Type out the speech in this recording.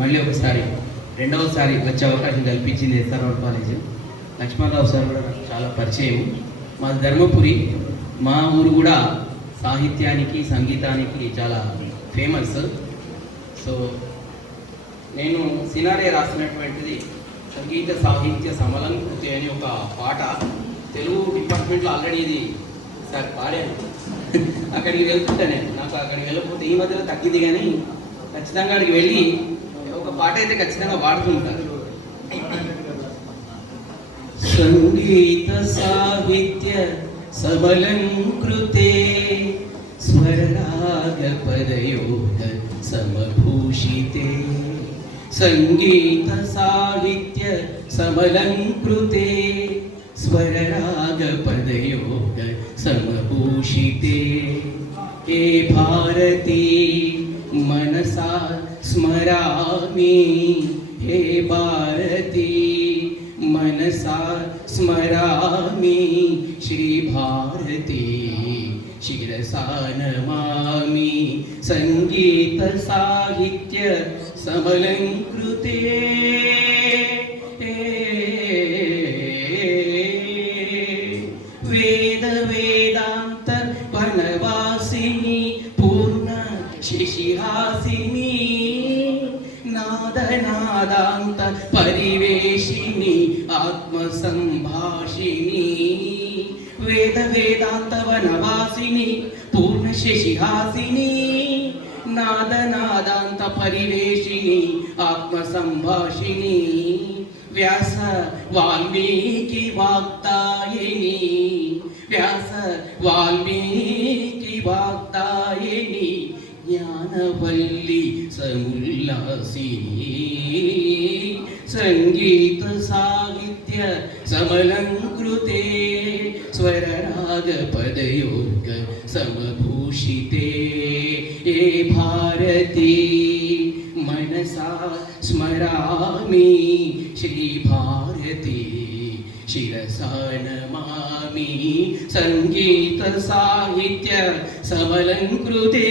మళ్ళీ ఒకసారి రెండవసారి వచ్చే అవకాశం కల్పించింది ఎస్ఆర్ఆర్ కాలేజ్. లక్ష్మణరావు సార్ కూడా నాకు చాలా పరిచయం. మా ధర్మపురి, మా ఊరు కూడా సాహిత్యానికి సంగీతానికి చాలా ఫేమస్. సో నేను సినారే రాసినటువంటిది సంగీత సాహిత్య సమలంకృతి అని ఒక పాట తెలుగు డిపార్ట్మెంట్లో ఆల్రెడీ ఇది సార్ పాడాను. అక్కడికి వెళ్తుంటాను. నాకు అక్కడికి వెళ్ళకపోతే ఈ మధ్యలో తగ్గింది, కానీ ఖచ్చితంగా అక్కడికి వెళ్ళి ఒక పాట అయితే ఖచ్చితంగా పాడుతుంటాను. సంగీత సాహిత్య సమలంకృతే స్వరరాగ పదయోగ సమభూషితే. సంగీత సాహిత్య సమలంకృతే స్వరరాగ పదయోగ సమభూషితే. హే భారతి మనసా స్మరామి, హే భారతి మనసా స్మరామి, శ్రీ భారతి శిరసా నమామి. సంగీత సాహిత్య సమలంకృతే వేద వేదాంత వనవాసిని పూర్ణ శిశిహాసిని, నాద నాదాంత పరివేషిణి ఆత్మ సంభాషిణి. వేద వేదాంత వనవాసిని పూర్ణ శిశిహాసిని, నాద నాదాంత పరివేషిణి ఆత్మ సంభాషిణి. వ్యాస వాల్మీకి వాక్తాయిని, వ్యాస వాల్మీకి వాక్తాయిని, జ్ఞానవల్లి సముల్లాసిని. సంగీత సాహిత్య సమలంకృతే స్వరరాగ పదయోగ సమభూషితే. ఏ భారతి మనసా స్మరామి, శ్రీ భారతి శిరసా నమామి. సంగీత సాహిత్య సమలంకృతే